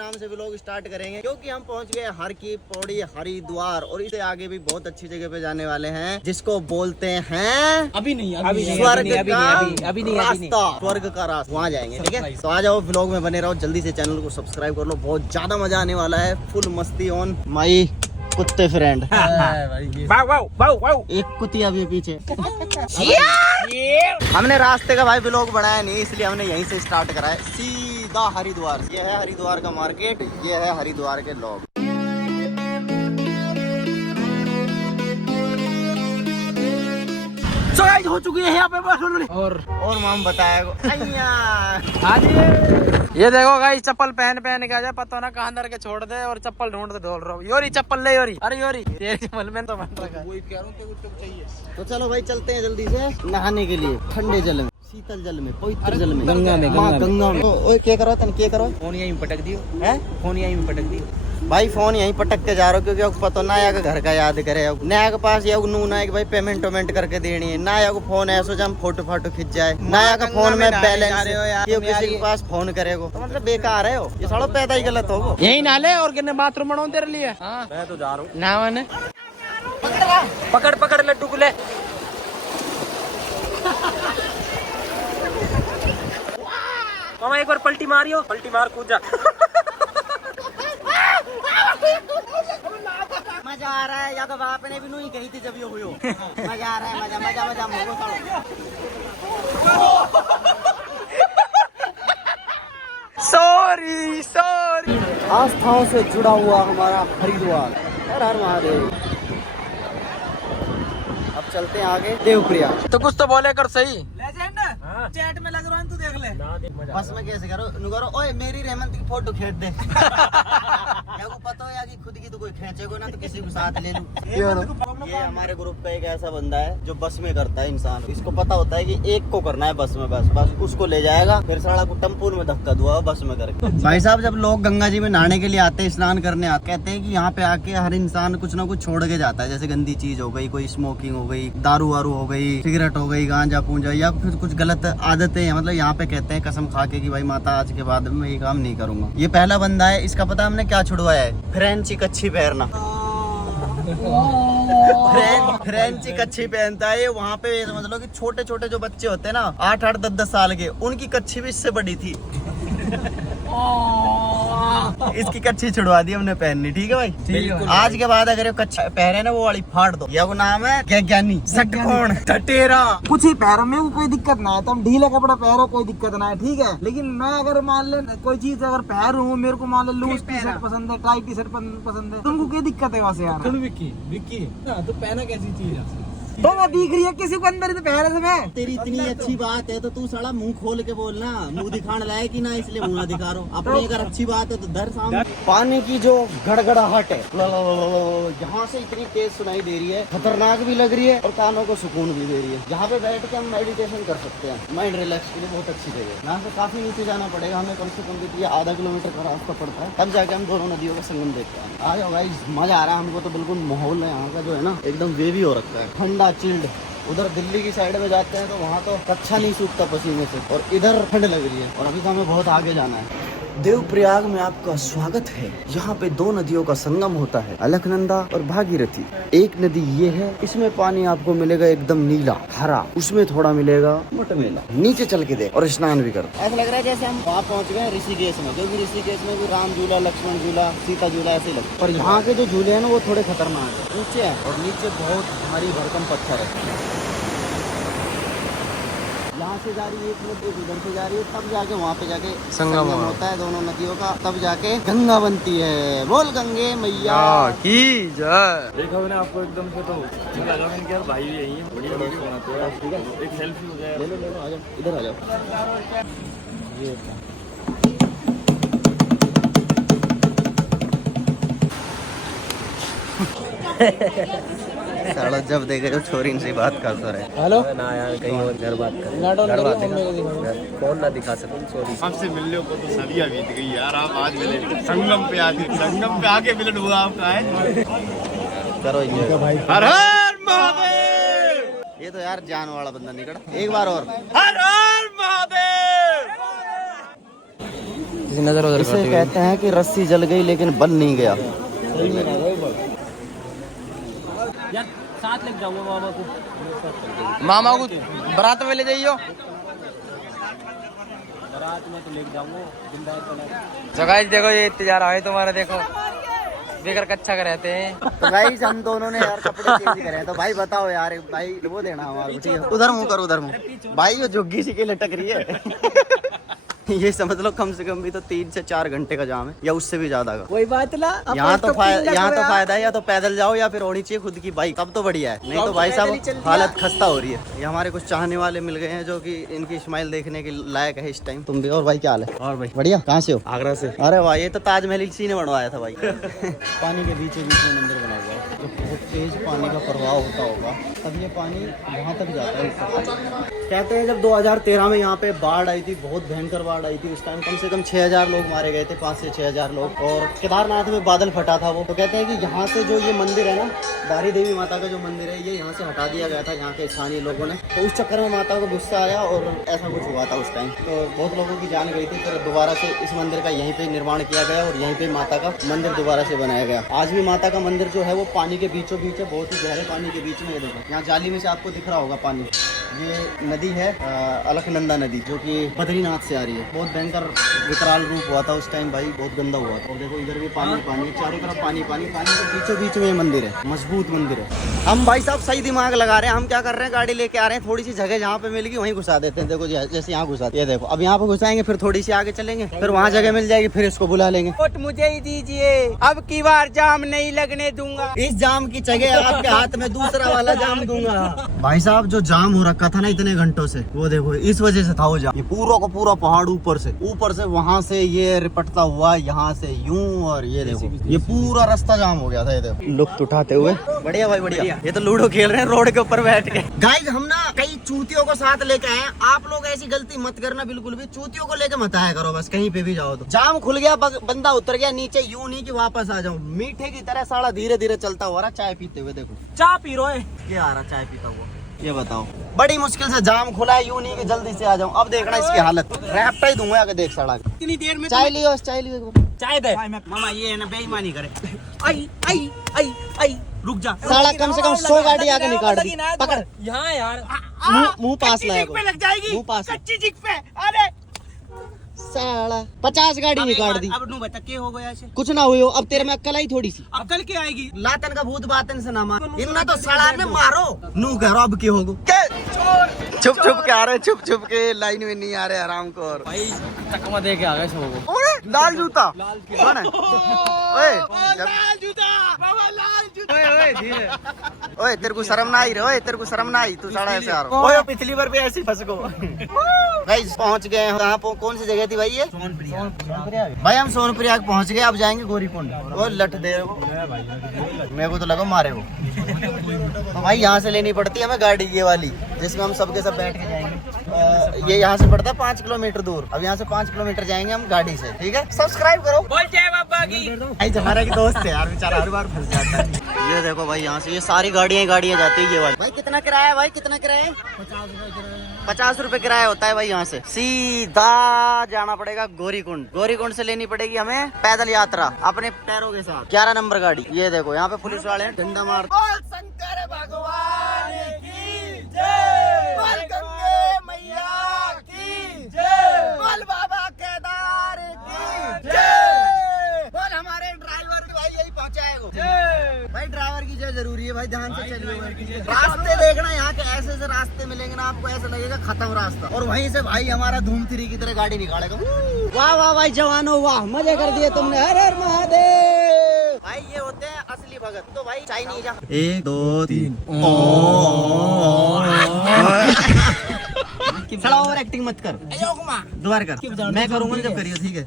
नाम से vlog start करेंगे क्योंकि हम पहुंच गए हर की पौड़ी हरिद्वार और इससे आगे भी बहुत अच्छी जगह पे जाने वाले हैं जिसको बोलते हैं अभी नहीं स्वर्ग का रास्ता, स्वर्ग का रास्ता, वहाँ जाएंगे। ठीक है, तो आ जाओ व्लॉग में बने रहो, जल्दी से चैनल को सब्सक्राइब कर लो, बहुत ज्यादा मजा आने वाला है। फुल मस्ती ऑन माई कुत्ते फ्रेंड। एक कुतिया भी पीछे। हमने रास्ते का भाई व्लॉग बनाया नहीं, इसलिए हमने यहीं से स्टार्ट करा है सीधा हरिद्वार। ये है हरिद्वार का मार्केट, ये है हरिद्वार के लोग। हो चुकी है यहाँ पे और माम बताया ये देखो गाइस, चप्पल पहन के आ जाए, पता ना कहाँ अंदर के छोड़ दे और चप्पल ढूंढ ढोल रहा हूँ। योरी चप्पल ले योरी, अरे योरी तेरे चप्पल में तो बन रहा है। वही कह रहा हूँ कि कुछ चाहिए। तो चलो भाई चलते हैं जल्दी से नहाने के लिए, ठंडे जल में, शीतल जल में, पवित्र जल में, गंगा में। ओए क्या करो तन, क्या करो? फोन यहीं पटक दियो है, फोन यहीं पटक दियो भाई। फोन यहीं पटक के जा रहा हूँ क्योंकि पता ना या घर का याद करे, नया के पास या नू ना भाई पेमेंट करके देनी है, ना या फोन ऐसा जब फोटो खिंच जाए, नया का फोन में बैलेंस किसी के पास फोन करेगो तो मतलब बेकार है हो, ये सालों पैदा ही गलत हो। यही नाले और कितने बाथरूम बनाओ तेरे लिए। मैं तो जा रहा हूँ ना, मैंने पकड़ लड्डू को ले। मामा एक बार पलटी मारियो, पलटी मार कूद जा। मजा आ रहा है, या तो बाप ने भी नहीं कही थी जब ये हुई हो। मजा आ रहा है, मजा सॉरी आस्थाओं से जुड़ा हुआ हमारा हरिद्वार। हर हर महादेव। अब चलते हैं आगे देवप्रयाग। तो कुछ तो बोले कर सही। लेजेंड चैट में लग रहा है, तू देख ले। बस में कैसे करो ओए मेरी रहमत की फोटो खींच दे। या को पता हो या कि खुद की तो कोई खींचेगा ना, तो किसी को साथ ले लूं। ये हमारे ग्रुप का एक ऐसा बंदा है जो बस में करता है इंसान, इसको पता होता है कि एक को करना है बस में, बस उसको ले जाएगा, फिर साला को टेम्पो में धक्का दुआ बस में करके। भाई साहब जब लोग गंगा जी में नहाने के लिए आते हैं, स्नान करने आते, कहते हैं कि यहाँ पे आके हर इंसान कुछ ना कुछ छोड़ के जाता है, जैसे गंदी चीज हो गई, कोई स्मोकिंग हो गई, दारू वारू हो गई, सिगरेट हो गई, गांजा पूंजा, या फिर कुछ गलत आदतें हैं। मतलब यहाँ पे कहते हैं कसम खा के कि भाई माता आज के बाद मैं ये काम नहीं करूंगा। ये पहला बंदा है, इसका पता हमने क्या छुड़वाया है, फ्रेंची कच्छी पहनना। फ्रेंची कच्छी पहनता है वहाँ पे। समझ लो कि छोटे छोटे जो बच्चे होते हैं ना, 8-8, 10-10 साल के, उनकी कच्छी भी इससे बड़ी थी। इसकी कच्छी छुड़वा दी हमने पहननी। ठीक है भाई, ठीक है। आज के बाद अगर ये कच्छी पहने ना, वो वाली फाड़ दो। ये वो नाम है ज्ञानी सटकोण टटेरा। कुछ ही पैरों में कोई दिक्कत ना है, तुम ढीला कपड़ा पहनो कोई दिक्कत ना है, ठीक है। लेकिन मैं अगर मान ले कोई चीज अगर पहन हूँ, मेरे को मान ले लूज टी शर्ट पसंद है, टाइट टी शर्ट पसंद है, तुमको क्या दिक्कत है वहाँ से यार? विक्की तो पहना कैसी चीज है तो मैं दिख रही है किसी को अंदर तो पहले से मैं। तेरी इतनी अच्छी बात है तो तू साला मुंह खोल के बोलना, मुंह दिखाने लायक ही ना, इसलिए मुंह ना दिखा रहा हूँ। अपनी अगर अच्छी बात है तो धर सामने। पानी की जो गड़गड़ाहट है यहाँ से इतनी तेज सुनाई दे रही है, खतरनाक भी लग रही है और कानों को सुकून भी दे रही है। यहाँ पे बैठ के हम मेडिटेशन कर सकते हैं, माइंड रिलैक्स के लिए बहुत अच्छी जगह है। यहाँ से काफी नीचे जाना पड़ेगा हमें, कम से कम भी आधा किलोमीटर का रास्ता पड़ता है, तब जाके हम दोनों नदियों का संगम देखते हैं। आ जाओ गाइस, मजा आ रहा है हमको तो। बिल्कुल माहौल है यहाँ का जो है ना, एकदम वेवी हो रखा है, ठंडा चिल्ड। उधर दिल्ली की साइड में जाते हैं तो वहाँ तो कच्छा नहीं सूखता पसीने से, और इधर ठंड लग रही है, और अभी तो हमें बहुत आगे जाना है। देवप्रयाग में आपका स्वागत है। यहाँ पे 2 नदियों का संगम होता है, अलकनंदा और भागीरथी। एक नदी ये है, इसमें पानी आपको मिलेगा एकदम नीला हरा, उसमें थोड़ा मिलेगा मटमेला। नीचे चल के देख और स्नान भी कर। ऐसा लग रहा है जैसे हम वहाँ पहुँच गए ऋषिकेश में, क्योंकि ऋषिकेश में भी राम झूला, लक्ष्मण झूला, सीता झूला ऐसे लगता है। और यहाँ के जो झूले है ना, वो थोड़े खतरनाक है, ऊंचे है और नीचे बहुत भारी भरकम पत्थर है। यहाँ से जा रही है एक नदी, उधर से जा रही है, तब जाके वहाँ पे जाके संगम होता है दोनों नदियों का, तब जाके गंगा बनती है। बोल गंगे मैया की जय। देखा मैंने आपको एकदम से, तो मैंने क्या भाई यही है, बढ़िया वीडियो बनाते हैं, ठीक है, एक सेल्फी हो जाए। ले लो आ जाओ, इधर आ जाओ। ये साला जब देखे तो छोरी से बात करता रहे। हेलो ना यार, कहीं और घर बात कर, कौन ना दिखा सकूं। सॉरी, आपसे मिलने को तो सदियां बीत गई यार, आप आज मिले संगम पे आके मिलन हुआ आपका है। करो ये भाई, हर हर महादेव। ये तो यार जान वाला बंदा निकला। एक बार और हर हर महादेव। किसी नजर उधर इसे कहते हैं कि रस्सी जल गई लेकिन बन नहीं गया। यार साथ लेके जाऊंगा मामा को बारात में ले जाइयो। बारात में तो लेके जाऊंगा। तो गाइस देखो ये इंतजार है तुम्हारा, देखो बेकर कच्चा कर रहते हैं। तो गाइस हम दोनों ने यार कपड़े चेंज करे हैं, तो भाई बताओ यार, भाई वो देना हमारा। उधर मुंह करो, उधर मुंह। भाई ये झुग्गी सी के लटक रही है। ये समझ लो कम से कम भी तो 3 से 4 घंटे का जाम है, या उससे भी ज्यादा का। कोई बात ना, यहाँ तो फायदा है, या तो पैदल जाओ या फिर होनी चाहिए खुद की बाइक, तब तो बढ़िया है। नहीं तो भाई साहब हालत खस्ता हो रही है। ये हमारे कुछ चाहने वाले मिल गए हैं जो कि इनकी स्माइल देखने के लायक है इस टाइम। तुम भी। और भाई क्या हाल है? और भाई बढ़िया। कहाँ से हो? आगरा से। अरे भाई ये तो ताजमहल इसी ने बनवाया था भाई। पानी के बीचों बीच में मंदिर बना हुआ है, जो बहुत तेज पानी का प्रवाह होता होगा, तब ये पानी वहाँ तक जाता है। कहते हैं जब 2013 में यहाँ पे बाढ़ आई थी, बहुत भयंकर बाढ़ आई थी, उस टाइम कम से कम 6000 लोग मारे गए थे, 5 से 6000 लोग। और केदारनाथ में बादल फटा था वो। तो कहते हैं कि यहाँ से जो ये मंदिर है ना, बारी देवी माता का जो मंदिर है, ये यहाँ से हटा दिया गया था यहाँ के स्थानीय लोगों ने। तो उस चक्कर में माता को गुस्सा आया और ऐसा कुछ हुआ था उस टाइम। तो बहुत लोगों की जान गई थी। फिर दोबारा से इस मंदिर का यहीं पे निर्माण किया गया और यहीं पे माता का मंदिर दोबारा से बनाया गया। आज भी माता का मंदिर जो है वो पानी के बीचों बीच है, बहुत ही गहरे पानी के बीच में। ये देखो यहाँ जाली में से आपको दिख रहा होगा पानी। ये नदी है अलकनंदा नदी, जो कि बद्रीनाथ से आ रही है। बहुत भयंकर विकराल रूप हुआ था उस टाइम भाई, बहुत गंदा हुआ था। और देखो इधर भी पानी पानी, चारों तरफ पानी पानी, पानी के बीचों बीच में मंदिर है, मजबूत मंदिर है। हम भाई साहब सही दिमाग लगा रहे हैं। हम क्या कर रहे हैं, गाड़ी लेके आ रहे हैं, थोड़ी सी जगह जहाँ पे मिलेगी वहीं घुसा देते हैं। देखो जैसे यहाँ घुसा, ये देखो अब यहाँ पे घुसाएंगे, फिर थोड़ी सी आगे चलेंगे, फिर वहाँ जगह मिल जाएगी, फिर इसको बुला लेंगे। वोट मुझे ही दीजिए, अब की बार जाम नहीं लगने दूंगा। इस जाम की जगह आपके हाथ में दूसरा वाला जाम दूंगा। भाई साहब जो जाम हो रखा था ना इतने घंटों से, वो देखो इस वजह से था वो जाम। ये पूरा का पूरा पहाड़ ऊपर से वहां से ये रिपटता हुआ यहाँ से यूं, और ये देखो ये पूरा रास्ता जाम हो गया था। ये देखो लुत्फ उठाते हुए। बढ़िया भाई बढ़िया। ये तो लूडो खेल रहे हैं रोड के ऊपर बैठ के। गाइस हम ना कई चूतियों को साथ लेके आए हैं। आप लोग ऐसी गलती मत करना बिल्कुल भी, चूतियों को लेके मत आया करो बस कहीं पे भी जाओ तो। जाम खुल गया, बंदा उतर गया नीचे, यूं नहीं कि वापस आ जाऊं। मीठे की तरह साला धीरे धीरे चलता हुआ रहा, चाय पीते हुए। देखो चाय पी रहे ये आ रहा चाय पीता हुआ। ये बताओ बड़ी मुश्किल से जाम खुला है, यूं नहीं कि जल्दी से आ जाऊं। अब देखना इसकी हालत, रैप्टा ही दूंगा आगे देख सड़क। इतनी देर में चाय लियो चाय लियो। चाय दे मामा, ये है ना बेईमानी करे। आई आई आई आई रुक जा साला, कम से कम 100 गाड़ी आगे निकाल दी। पकड़ यहाँ यार, मुंह पास लाया पे लग जाएगी, मुंह पास कच्ची जिग पे। अरे साला 50 गाड़ी निकाल दी। अब नू बता के हो गया ऐसे? कुछ ना हुई हो, अब तेरे में अक्ल आई थोड़ी सी। अक्ल के आएगी? लातन का भूत बातन से ना मार, इतना तो साला ने मारो। नू कह रहा अब की होगो। छुप छुप के आ रहे, छुप छुप के लाइन में नहीं आ रहे आराम को। और भाई चकमा दे के आ गए सबको। लाल जूता कौन है? ओए लाल जूता बाबा, लाल जूता। ओए धीरे, ओए तेरे को शर्म ना आई रे? ओए तेरे को शर्म ना आई? तू साड़ा ऐसे आ रहा। ओए पिछली बार भी ऐसी फंस गो। गाइस पहुंच गए यहाँ पे। कौन सी जगह थी भाई ये? सोनप्रयाग। भाई हम सोनप्रयाग पहुंच गए, अब जाएंगे गौरीकुंड। वो लट दे मेरे को तो लगा मारे वो। तो भाई यहाँ से लेनी पड़ती है हमें गाड़ी ये वाली, जिसमें हम सबके सब बैठ के जाएंगे। ये यहाँ से पड़ता है 5 किलोमीटर दूर। अब यहाँ से 5 किलोमीटर जाएंगे हम गाड़ी से, ठीक है? सब्सक्राइब करो। बोल जय बाबा की। भाई हमारा की दोस्त है यार, बेचारा हर बार फंस जाता है। ये देखो भाई यहाँ से ये सारी गाड़ियाँ जाती है ये वाली। भाई कितना किराया है? भाई कितना किराया है? 50 रुपए किराया होता है भाई। यहाँ से सीधा जाना पड़ेगा गौरीकुंड। गौरीकुंड से लेनी पड़ेगी हमें पैदल यात्रा अपने पैरों के साथ। 11 नंबर गाड़ी। ये देखो यहाँ पे पुलिस वाले हैं, डंडा मार। शंकर भगवान की जय, बोल गंगे मैया की जय, बोल बाबा केदार की जय, बोल हमारे ड्राइवर की भाई यही पहुंचाएगा। भाई ड्राइवर की जय जरूरी है भाई, ध्यान से चलिए। रास्ते देखना यहाँ के ऐसे ऐसे रास्ते मिलेंगे ना आपको, ऐसा लगेगा खत्म रास्ता। और वहीं से भाई हमारा धूम 3 की तरह गाड़ी निकालेगा। वाह वाह भाई जवानों वाह, मजे कर दिए तुमने। हर हर महादेव। भाई ये होते हैं असली भगत। तो भाई चाय नहीं जा। 1 2 3 थोड़ा और एक्टिंग मत कर, दोबारा कर। मैं करूंगा जब करियो, ठीक है?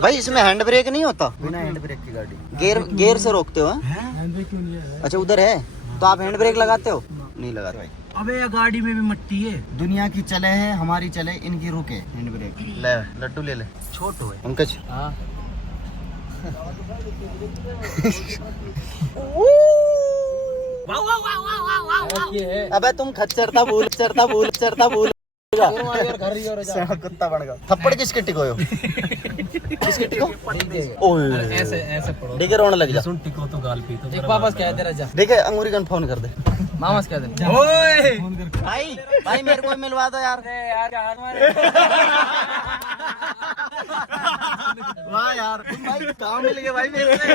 भाई इसमें हैंड ब्रेक नहीं होता? बिना हैंड ब्रेक की गाड़ी गेयर से रोकते हो? हैंड ब्रेक क्यों नहीं है? अच्छा उधर है तो आप हैंड ब्रेक लगाते हो? नहीं लगाते भाई। अबे ये गाड़ी में भी मट्टी है। दुनिया की चले है, हमारी चले, इनकी रुके। हैंड ब्रेक ले, लड्डू ले ले। छोटो है पंकज। अबे तुम खच्चरता भूल कुत्ता बन गया। थप्पड़ किसके टिको हो? किसके टिको? ओए ऐसे ऐसे पढ़ो। देखे रोने लग जा। सुन टिको तो गाल पी तो देख वापस कह दे रहा। देखे अंगूरी गन फोन कर दे। मामास कह दे। ओए भाई मेरे को मिलवा दो यार। वाह यार भाई काम मिल गया भाई मेरे से।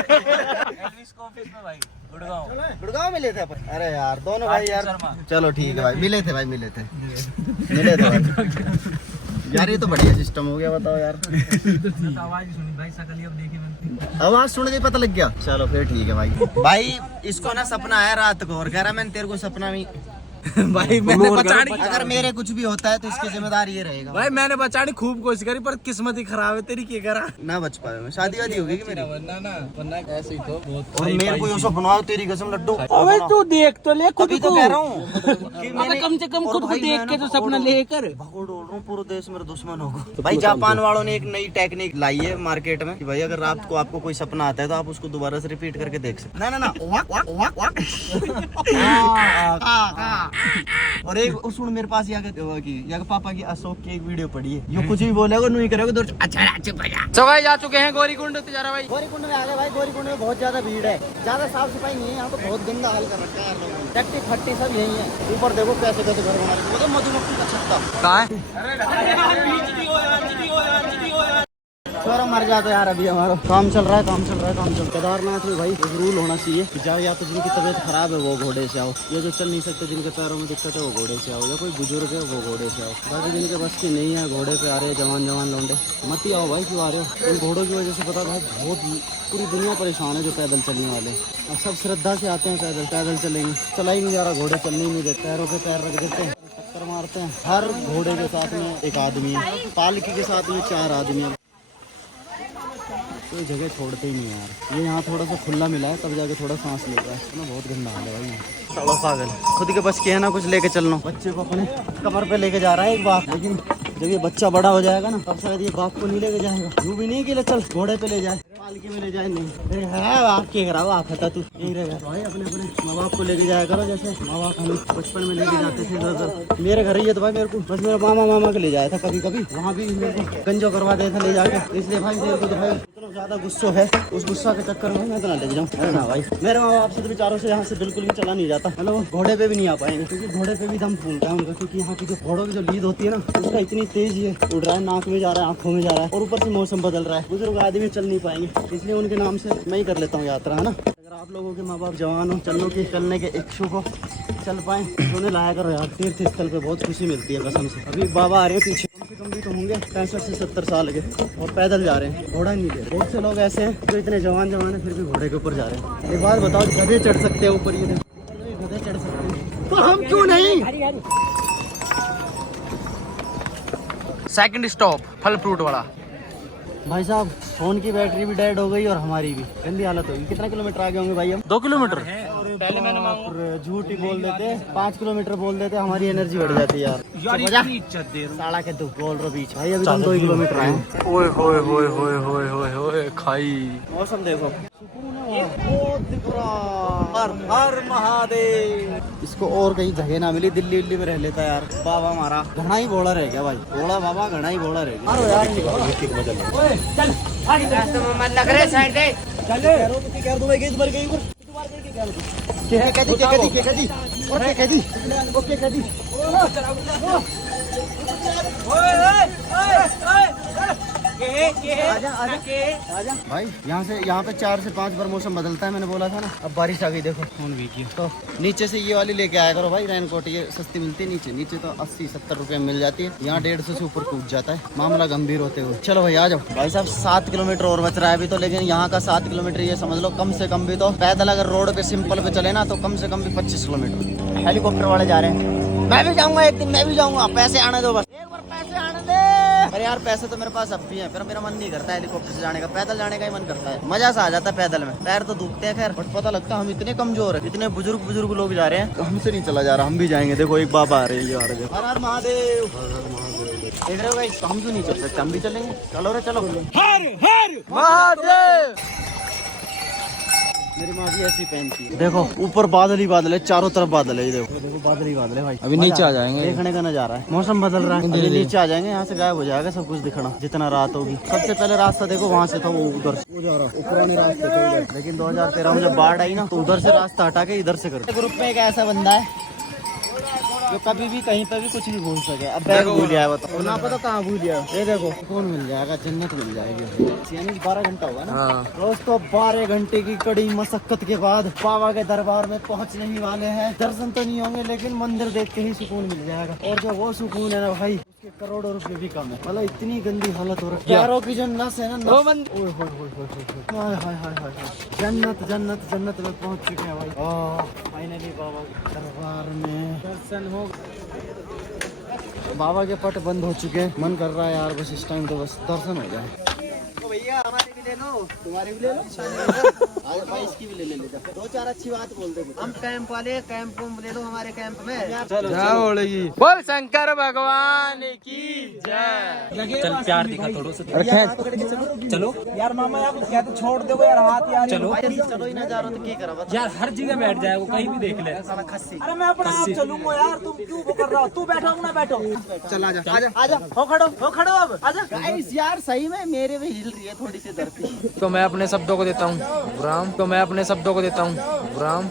भाई गुड़गांव मिले थे अपन। अरे यार दोनों भाई यार। चलो ठीक है भाई मिले थे यार। ये तो बढ़िया सिस्टम हो गया बताओ यार। आवाज सुनी भाई सकल अब देखे मैंने। आवाज सुन के पता लग गया। चलो फिर ठीक है भाई इसको ना सपना आया रात को और कह रहा मैंने तेरे को सपना में भाई मैंने बचाने अगर मेरे कुछ भी होता है तो इसकी जिम्मेदारी ये रहेगा। भाई मैंने बचाने खूब कोशिश करी पर किस्मत ही खराब है तेरी। क्या करा ना बच पाए मैं। शादी वादी होगी कि मेरी? वरना ऐसे ही तो बहुत। और मेरे को ये सपना आया तेरी कसम लड्डू। अबे तू देख तो ले खुद अभी तो कह रहा हूँ कि अबे कम से कम खुद को देख के तो सपना लेकर भगोड़ रहा हूँ पूरे देश मेरे दुश्मन होगा। भाई जापान वालों ने एक नई टेक्निक लाई है मार्केट में कि भाई अगर रात को आपको कोई सपना आता है तो आप उसको दोबारा से रिपीट करके देख सकते। ना और एक सुन मेरे पास यहाँ पापा की अशोक की एक वीडियो पड़ी है। ये कुछ भी बोलेगा नहीं करेगा तो अच्छा तो भाई जा चुके हैं गौरीकुंड तुझारा भाई। गौरीकुंड में आ गए भाई। गौरीकुंड में बहुत ज्यादा भीड़ है। ज्यादा साफ सफाई नहीं है यहाँ पे। बहुत गंदा हाल कर रखा है यार लोगों ने। टट्टी फट्टी सब यही है। ऊपर देखो कैसे कैसे घर बना रहे। मधुमक्खी का छत्ता कहाँ है? छोरा मर जाता है यार। अभी हमारा काम चल रहा है। केदारनाथ में भाई एक रूल होना चाहिए कि जाओ या तो जिनकी तबीयत खराब है वो घोड़े से आओ। ये जो चल नहीं सकते जिनके पैरों में दिक्कत है वो घोड़े से आओ। या कोई बुजुर्ग है वो घोड़े से आओ। बाकी जिनके बस की नहीं है घोड़े पे आ रहे जवान लौंडे मत ही आओ भाई। क्यों आ रहे हो? इन घोड़ों की वजह से पता भाई बहुत पूरी दुनिया परेशान है जो पैदल चलने वाले। और सब श्रद्धा से आते हैं पैदल चलेंगे। चला ही नहीं जा रहा। घोड़े चलने ही नहीं देते। पैरों पे पैर रख देते हैं टक्कर मारते हैं। हर घोड़े के साथ में एक आदमी है। पालकी के साथ में 4 आदमी है। कोई जगह छोड़ते ही नहीं यार। ये यहाँ थोड़ा सा खुला मिला है तब जाके थोड़ा सांस ले रहा है ना। बहुत गंदा हाल है भाई यहाँ। साला पागल खुद के बस के है ना कुछ लेके चलना। बच्चे को अपने कमर पे लेके जा रहा है एक बात। लेकिन जब ये बच्चा बड़ा हो जाएगा ना तब शायद ये बाप को नहीं लेके जाएगा। यूँ भी नहीं कि ले चल घोड़े पे ले जाए पालकी में ले जाए। नहीं है आप के करा आप था तू यही रहेगा भाई। अपने माँ बाप को लेके जाया करो जैसे माँ बाप हम बचपन में लेके जाते थे इधर। मेरे घर ही है तो भाई मेरे को बस मेरा मामा को ले जाया था कभी वहाँ भी मेरे को गंजो करवा दिया था ले जाके। इसलिए भाई मेरे को तो भाई इतना ज्यादा गुस्सा है। उस गुस्सा के चक्कर में मैं तो ना ले जाऊँ। अरे ना भाई मेरे माँ बाप से तो बेचारों से यहाँ से बिल्कुल भी चला नहीं जाता। मतलब घोड़े पे भी नहीं आ पाएंगे क्योंकि घोड़े पे भी दम फूलता है उनका। क्योंकि यहाँ की जो घोड़ों की जो लीद होती है ना उसका इतनी तेज है उड़ रहा है नाक में जा रहा है आंखों में जा रहा है। और ऊपर से मौसम बदल रहा है। बुजुर्ग आदमी चल नहीं पाएंगे इसलिए उनके नाम से मैं ही कर लेता हूँ यात्रा है ना। अगर आप लोगों के माँ बाप जवान हो चलने के इच्छुक हो चल पाए तो उन्हें लाया करो यार। तीर्थ स्थल पे बहुत खुशी मिलती है कसम से। अभी बाबा आ रहे हैं पीछे कम से कम भी तो होंगे 65 से 70 साल के और पैदल जा रहे हैं। घोड़ा नहीं दे। बहुत से लोग ऐसे हैं जो इतने जवान है फिर भी घोड़े के ऊपर जा रहे हैं। एक बात बताओ गधे चढ़ सकते हैं ऊपर? ये गधे चढ़ सकते हैं तो हम क्यों नहीं? सेकंड स्टॉप फल फ्रूट वाला। भाई साहब फोन की बैटरी भी डेड हो गई और हमारी भी गंदी हालत होगी। कितना किलोमीटर आगे होंगे भाई हम? 2 किलोमीटर। पहले मैंने झूठ ही बोल देते 5 किलोमीटर बोल देते हमारी एनर्जी बढ़ जाती है यार। साड़ा के तू बोल रहा बीच भाई अभी तुम 2 किलोमीटर आए। ओए होए होए होए होए होए होए खाई। मौसम देखो बहुत दिख रहा। हर महादेव। इसको और कहीं जगह ना मिली दिल्ली में रह लेता यार। बाबा हमारा घना ही घोड़ा रह गया भाई। घोड़ा बाबा घना ही घोड़ा रह गया यार। लग रहा है साइड दे भाई यहाँ पे 4 से 5 बार मौसम बदलता है। मैंने बोला था ना अब बारिश आ गई देखो। फोन वीडियो तो नीचे से ये वाली लेके आया करो भाई रेनकोट। ये सस्ती मिलती है नीचे तो 80-70 रुपए में मिल जाती है। यहाँ 150 से ऊपर कूद जाता है मामला गंभीर होते हुए। चलो भाई आ जाओ भाई साहब। 7 किलोमीटर और बच रहा है अभी तो। लेकिन यहाँ का 7 किलोमीटर ये समझ लो कम से कम भी तो पैदल अगर रोड पे सिंपल पे चले ना तो कम से कम भी 25 किलोमीटर। हेलीकॉप्टर वाले जा रहे हैं। मैं भी जाऊंगा एक दिन। मैं भी जाऊंगा। पैसे आने दो बस एक बार पैसे आने दे। अरे यार पैसे तो मेरे पास अब भी हैं। फिर मेरा मन नहीं करता हेलीकॉप्टर से जाने का। पैदल जाने का ही मन करता है। मजा सा आ जाता है पैदल में। पैर तो दुखते हैं खैर बट पता लगता है हम इतने कमजोर है। इतने बुजुर्ग लोग जा रहे हैं तो हमसे नहीं चला जा रहा। हम भी जाएंगे। देखो एक बाबा आ रहे हैं। हर हर महादेव देख रहे हो भाई। हम तो नहीं चल सकते। हम भी चलेंगे। चलो रे चलो। हर हर महादेव। मेरी माँ भी ऐसी पहनती है। देखो ऊपर बादल ही बादल है, चारों तरफ बादल है। ये देखो बादल ही बादल है भाई। अभी नीचे आ जाएंगे, देखने का नजारा है। मौसम बदल रहा है, अभी नीचे आ जाएंगे, यहाँ से गायब हो जाएगा सब कुछ दिखना जितना रात होगी। सबसे पहले रास्ता देखो वहाँ से था, वो उधर से जा रहा पुराने रास्ते थे, लेकिन 2013 में जब बाढ़ आई ना तो उधर से रास्ता हटा के इधर से कर। ग्रुप में एक ऐसा बंदा है जो कभी भी कहीं पे भी कुछ भी भूल सके। अब बैग भूल गया है तो ना पता कहाँ भूल गया। ये देखो कौन मिल जाएगा, जन्नत मिल जाएगी। यानी 12 घंटा होगा ना। दोस्तों 12 घंटे की कड़ी मशक्कत के बाद बाबा के दरबार में पहुंचने ही वाले हैं। दर्शन तो नहीं होंगे लेकिन मंदिर देख के ही सुकून मिल जाएगा। और जो वो सुकून है ना भाई, उसके करोड़ों रुपए भी कम है। मतलब इतनी गंदी हालत हो रही है। पैरों की जो नस है ना, जन्नत जन्नत जन्नत में पहुंच चुके हैं भाई। फाइनली बाबा के दरबार में दर्शन हो। बाबा के पट बंद हो चुके हैं। मन कर रहा है यार बस इस टाइम तो बस दर्शन हो जाए। भैया हमारे भी ले लो, तुम्हारे भी ले लो, और भाई इसकी भी ले लेते। दो चार अच्छी बात बोल दे। हम कैंप वाले, कैंप ले लो हमारे कैंप में। चलो बोल शंकर भगवान की जय। चल प्यार दिखा थोड़ा सा। चलो यार मामा आप क्या तो छोड़ दो यार हाथ यार। चलो चलो ही ना जा रहा तो क्या करा यार, हर जगह बैठ जाए वो, कहीं भी देख ले। अरे मैं अपने आप चलूंगा यार, तुम क्यों वो कर रहा हो? तू बैठा हूँ ना बैठो। चल आजा आजा आजा, हो खड़ो अब आजा। गाइस यार सही में मेरे में हिल रही है थोड़ी सी धरती। तो मैं अपने शब्दों को देता हूँ राम, तो मैं अपने शब्दों को देता हूँ राम।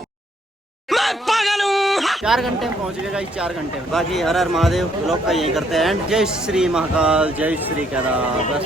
मैं पागल हूँ। 4 घंटे में पहुंच गए गाइस, 4 घंटे में। बाकी हर हर महादेव लोग का यही करते हैं एंड जय श्री महाकाल, जय श्री केदार। बस